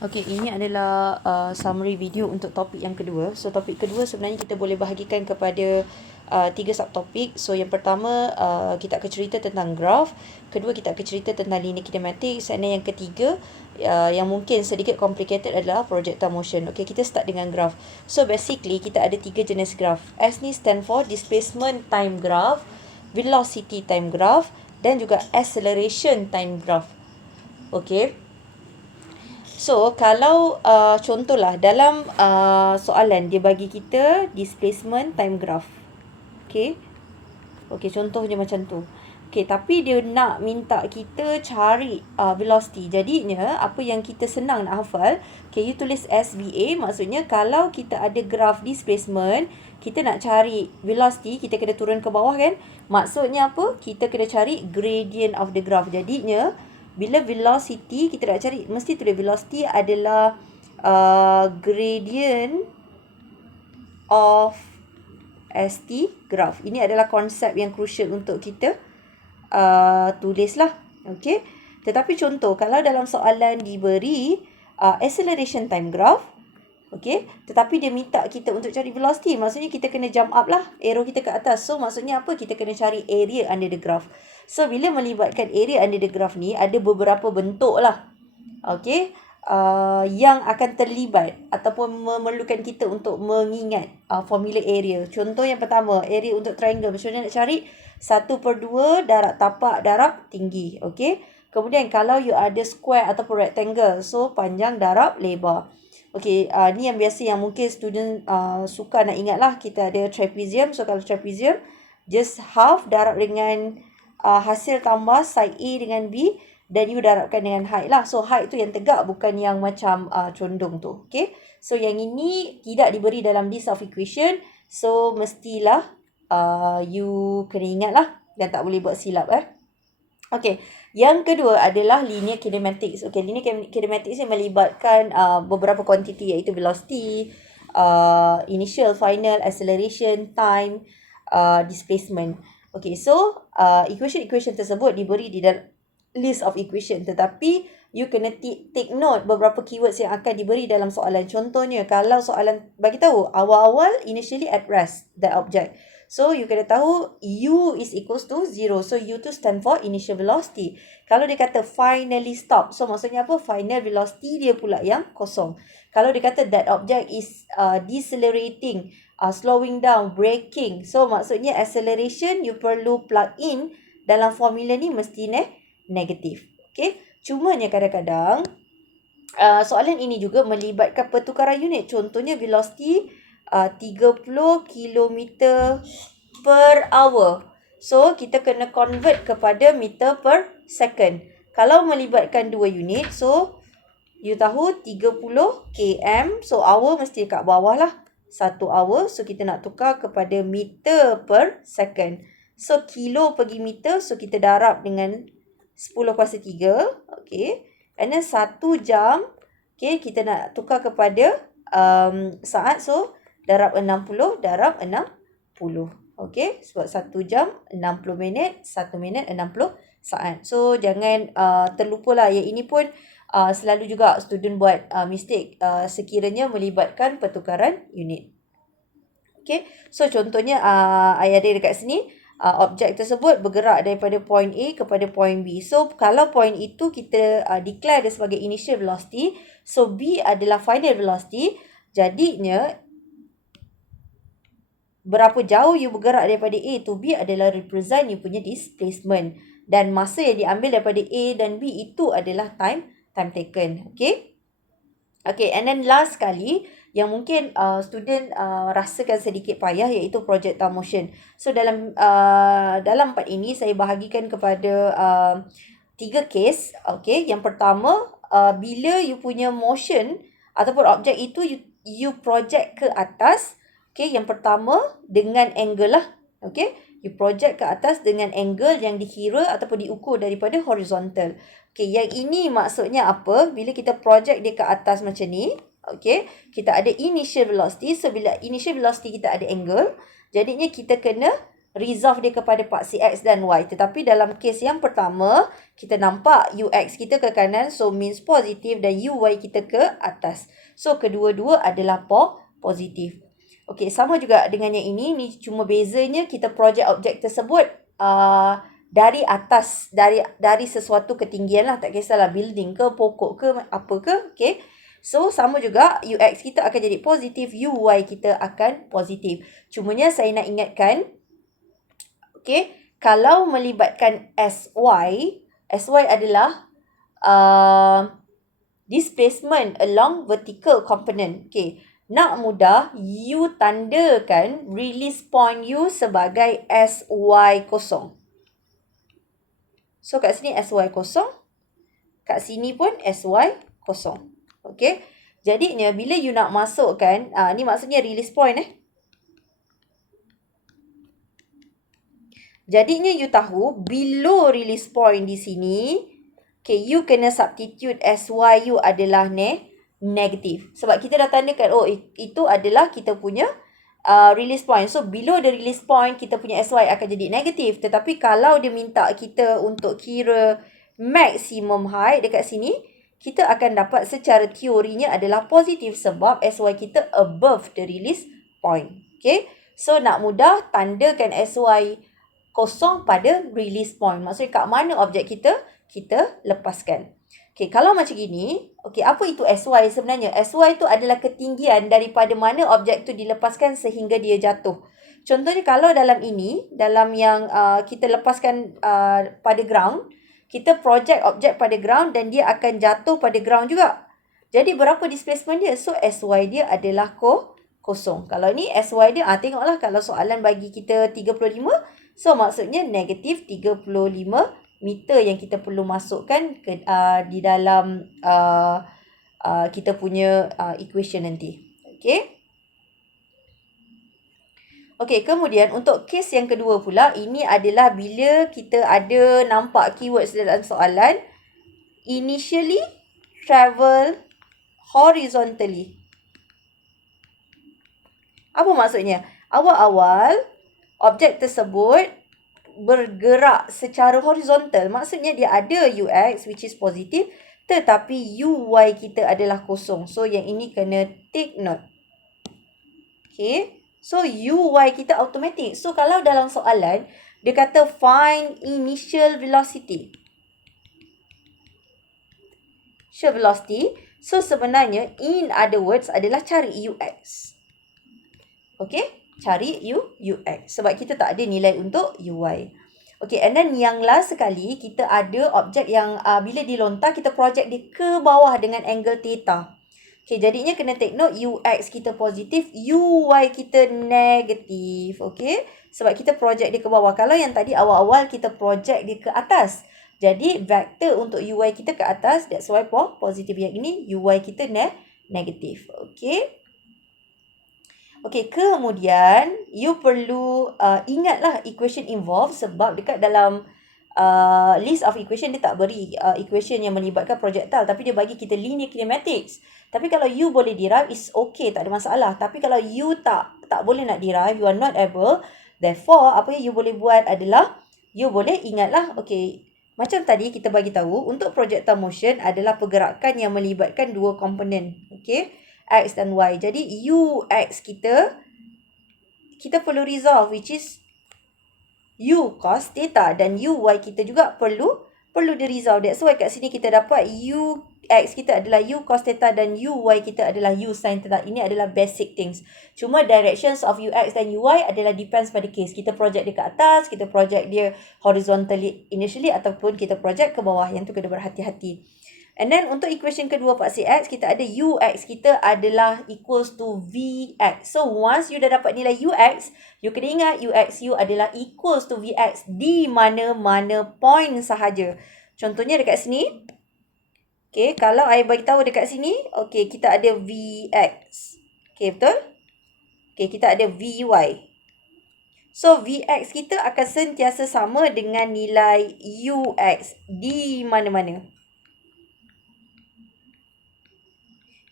Okey, ini adalah summary video untuk topik yang kedua. So, topik kedua sebenarnya kita boleh bahagikan kepada 3 subtopik. So, yang pertama kita akan cerita tentang graph. Kedua, kita akan cerita tentang linear kinematics. Dan yang ketiga, yang mungkin sedikit complicated adalah projectile motion. Okey, kita start dengan graph. So, basically kita ada 3 jenis graph. S ni stand for displacement time graph, velocity time graph dan juga acceleration time graph. Okey. So, kalau contohlah dalam soalan dia bagi kita displacement time graph. Okay. Okay, contohnya macam tu. Okay, tapi dia nak minta kita cari velocity. Jadinya, apa yang kita senang nak hafal, okay, you tulis SVA. Maksudnya, kalau kita ada graph displacement, kita nak cari velocity, kita kena turun ke bawah kan. Maksudnya apa? Kita kena cari gradient of the graph. Jadinya, bila velocity kita nak cari, mesti tulis velocity adalah gradient of ST graph. Ini adalah konsep yang crucial untuk kita tulislah. Okey. Tetapi contoh, kalau dalam soalan diberi acceleration time graph, okey, tetapi dia minta kita untuk cari velocity, maksudnya kita kena jump up lah, arrow kita ke atas. So, maksudnya apa? Kita kena cari area under the graph. So, bila melibatkan area under the graph ni, ada beberapa bentuk lah. Okey. Yang akan terlibat ataupun memerlukan kita untuk mengingat formula area. Contoh yang pertama, area untuk triangle. Macam mana nak cari? 1/2 darab tapak darab tinggi. Okey. Kemudian kalau you ada square ataupun rectangle, so panjang darab lebar. Okey, ni yang biasa yang mungkin student suka nak ingat lah. Kita ada trapezium. So, kalau trapezium, just half darab dengan hasil tambah side A dengan B. Dan you darabkan dengan height lah. So, height tu yang tegak, bukan yang macam condong tu. Okay. So, yang ini tidak diberi dalam list of equation. So, mestilah you kena ingat lah. Dan tak boleh buat silap. Okay. Yang kedua adalah linear kinematics. Okay, linear kinematics ni melibatkan beberapa kuantiti, iaitu velocity, initial, final, acceleration, time, displacement. Okay, so equation tersebut diberi di dalam list of equation, tetapi you kena take note beberapa keywords yang akan diberi dalam soalan. Contohnya, kalau soalan bagi tahu awal-awal initially at rest that object, so you kena tahu u is equals to 0. So u tu stand for initial velocity. Kalau dia kata finally stop, so maksudnya apa? Final velocity dia pula yang kosong. Kalau dia kata that object is decelerating, slowing down, braking, so maksudnya acceleration you perlu plug in dalam formula ni mesti negatif. Okay. Cumanya kadang-kadang soalan ini juga melibatkan pertukaran unit. Contohnya velocity 30 km per hour. So, kita kena convert kepada meter per second. Kalau melibatkan dua unit, so you tahu 30 km. So, hour mesti kat bawah lah. 1 hour. So, kita nak tukar kepada meter per second. So, kilo pergi meter. So, kita darab dengan 10/3. Okay. And then 1 jam. Okay. Kita nak tukar kepada saat. So, darab 60 darab 60. Okay. Sebab 1 jam 60 minit. 1 minit 60 saat. So, jangan terlupalah. Yang ini pun selalu juga student buat mistake sekiranya melibatkan pertukaran unit. Okay. So, contohnya I ada dekat sini. Objek tersebut bergerak daripada point A kepada point B. So, kalau point itu kita declare dia sebagai initial velocity, so B adalah final velocity, jadinya berapa jauh you bergerak daripada A to B adalah represent you punya displacement. Dan masa yang diambil daripada A dan B itu adalah time taken. Okay. Okay, and then last sekali, yang mungkin student rasakan sedikit payah, iaitu projectile motion. So, dalam part ini, saya bahagikan kepada 3 case. Okay, yang pertama, bila you punya motion ataupun objek itu you project ke atas. Okay, yang pertama dengan angle lah. Okay, you project ke atas dengan angle yang dikira ataupun diukur daripada horizontal. Okay, yang ini maksudnya apa? Bila kita project dia ke atas macam ni, okay, kita ada initial velocity. So, bila initial velocity kita ada angle, jadinya kita kena resolve dia kepada paksi X dan Y. Tetapi dalam kes yang pertama, kita nampak UX kita ke kanan, so means positif, dan UY kita ke atas. So, kedua-dua adalah positif. Okey, sama juga dengan yang ini. Ni cuma bezanya kita project objek tersebut dari atas, dari sesuatu ketinggian lah. Tak kisahlah building ke, pokok ke, apa ke. Okey. So, sama juga UX kita akan jadi positif, UY kita akan positif. Cumanya saya nak ingatkan, okey, kalau melibatkan SY adalah displacement along vertical component. Okey, nak mudah, you tandakan release point you sebagai SY kosong. So, kat sini SY kosong. Kat sini pun SY kosong. Okey. Jadinya, bila you nak masukkan, ni maksudnya release point Jadinya, you tahu, below release point di sini, okay, you kena substitute SY you adalah negatif. Sebab kita dah tandakan, oh, itu adalah kita punya release point. So, below the release point, kita punya SY akan jadi negatif. Tetapi, kalau dia minta kita untuk kira maximum height dekat sini, kita akan dapat secara teorinya adalah positif sebab SY kita above the release point. Okay. So, nak mudah, tandakan SY kosong pada release point. Maksudnya kat mana objek kita lepaskan. Okay, kalau macam gini, okay, apa itu SY sebenarnya? SY itu adalah ketinggian daripada mana objek tu dilepaskan sehingga dia jatuh. Contohnya kalau dalam ini, dalam yang kita lepaskan pada ground, kita project objek pada ground dan dia akan jatuh pada ground juga. Jadi berapa displacement dia? So SY dia adalah kosong. Kalau ni SY dia, tengoklah kalau soalan bagi kita 35, so maksudnya negatif 35 meter yang kita perlu masukkan ke, di dalam kita punya equation nanti. Okay. Okey, kemudian untuk kes yang kedua pula, ini adalah bila kita ada nampak keywords dalam soalan, initially travel horizontally. Apa maksudnya? Awal-awal, objek tersebut bergerak secara horizontal. Maksudnya dia ada UX which is positif, tetapi UY kita adalah kosong. So, yang ini kena take note. Okay. So, UY kita automatic. So, kalau dalam soalan, dia kata find initial velocity. Initial velocity. So, sebenarnya, in other words, adalah cari UX. Okay. Cari UX. Sebab kita tak ada nilai untuk UY. Okay. And then, yang last sekali, kita ada objek yang bila dilontar, kita project dia ke bawah dengan angle theta. Okay, jadinya kena take note UX kita positif, UY kita negatif. Okay, sebab kita project dia ke bawah. Kalau yang tadi awal-awal kita project dia ke atas. Jadi, vektor untuk UY kita ke atas, that's why positif. Yang ini UY kita negatif. Okay. Okay, kemudian you perlu ingatlah equation involved sebab dekat dalam list of equation dia tak beri equation yang melibatkan projectile, tapi dia bagi kita linear kinematics. Tapi kalau you boleh derive, is okay, tak ada masalah. Tapi kalau you tak boleh nak derive, you are not able, therefore apa yang you boleh buat adalah you boleh ingatlah, okay, macam tadi kita bagi tahu untuk projectile motion adalah pergerakan yang melibatkan dua komponen, okay, X dan Y. Jadi UX kita perlu resolve, which is U cos theta, dan UY kita juga perlu di-resolve. That's why kat sini kita dapat UX kita adalah U cos theta dan UY kita adalah U sin theta. Ini adalah basic things. Cuma directions of UX dan UY adalah depends pada case. Kita project dia ke atas, kita project dia horizontally initially, ataupun kita project ke bawah. Yang tu kena berhati-hati. And then untuk equation kedua paksi X, kita ada UX kita adalah equals to VX. So once you dah dapat nilai UX, you kena ingat UX you adalah equals to VX di mana-mana point sahaja. Contohnya dekat sini. Okay, kalau I bagi tahu dekat sini, okay, kita ada VX. Okay, betul? Okay, kita ada VY. So, VX kita akan sentiasa sama dengan nilai UX di mana-mana.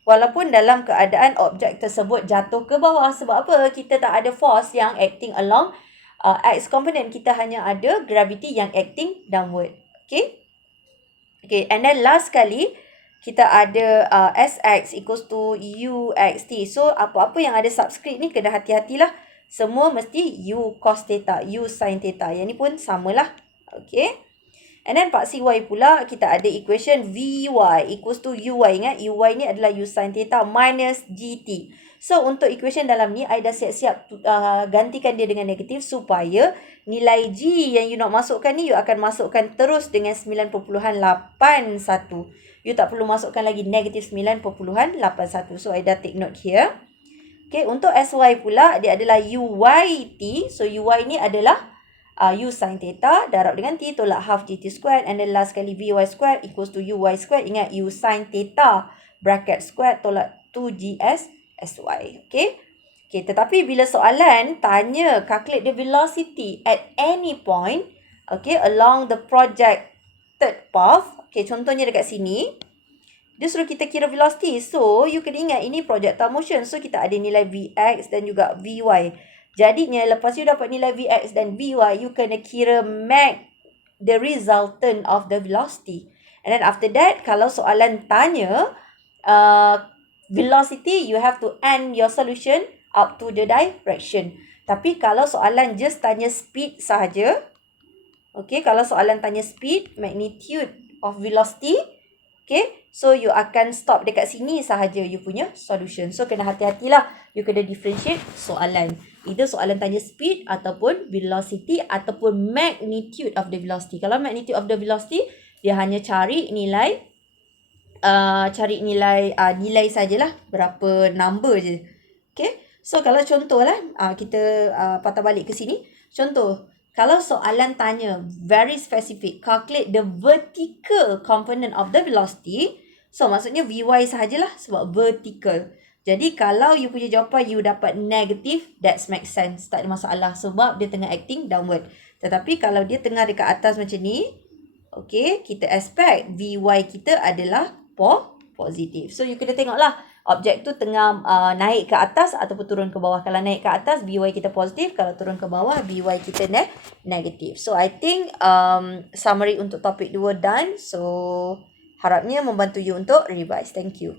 Walaupun dalam keadaan objek tersebut jatuh ke bawah. Sebab apa? Kita tak ada force yang acting along X component kita hanya ada gravity yang acting downward. Okay. Okay, and then last sekali, kita ada Sx equals to Uxt. So, apa-apa yang ada subscript ni kena hati-hatilah. Semua mesti U cos theta, U sin theta. Yang ni pun samalah. Okay. And then part CY pula, kita ada equation Vy equals to Uy. Ingat, Uy ni adalah U sin theta minus GT. So, untuk equation dalam ni, I dah siap-siap gantikan dia dengan negatif supaya nilai G yang you nak masukkan ni, you akan masukkan terus dengan 9.81. You tak perlu masukkan lagi negatif 9.81. So, I dah take note here. Okay, untuk SY pula, dia adalah UYT. So, UY ni adalah U sin theta, darab dengan T, tolak half GT squared. And then last sekali, Vy squared equals to Uy squared. Ingat, U sin theta, bracket squared, tolak 2GS SY. Okay. Okay, tetapi bila soalan tanya calculate the velocity at any point, okay, along the projected path. Okay, contohnya dekat sini, dia suruh kita kira velocity. So, you kena ingat ini projectile motion. So, kita ada nilai Vx dan juga Vy. Jadinya, lepas you dapat nilai Vx dan Vy, you kena kira mag the resultant of the velocity. And then after that, kalau soalan tanya velocity, you have to end your solution up to the direction. Tapi kalau soalan just tanya speed sahaja, okay, kalau soalan tanya speed, magnitude of velocity, okay, so you akan stop dekat sini sahaja you punya solution. So, kena hati-hatilah. You kena differentiate soalan. Either soalan tanya speed ataupun velocity ataupun magnitude of the velocity. Kalau magnitude of the velocity, dia hanya cari nilai nilai sajalah, berapa number je. Okay. So, kalau contohlah, kita patah balik ke sini. Contoh, kalau soalan tanya very specific, calculate the vertical component of the velocity. So, maksudnya Vy sahajalah sebab vertical. Jadi, kalau you punya jawapan you dapat negatif, that makes sense. Tak ada masalah sebab dia tengah acting downward. Tetapi, kalau dia tengah dekat atas macam ni, okay, kita expect Vy kita adalah positif. So, you kena tengoklah objek tu tengah naik ke atas ataupun turun ke bawah. Kalau naik ke atas, Vy kita positif. Kalau turun ke bawah, Vy kita negatif. So, I think summary untuk topik 2 done. So, harapnya membantu you untuk revise. Thank you.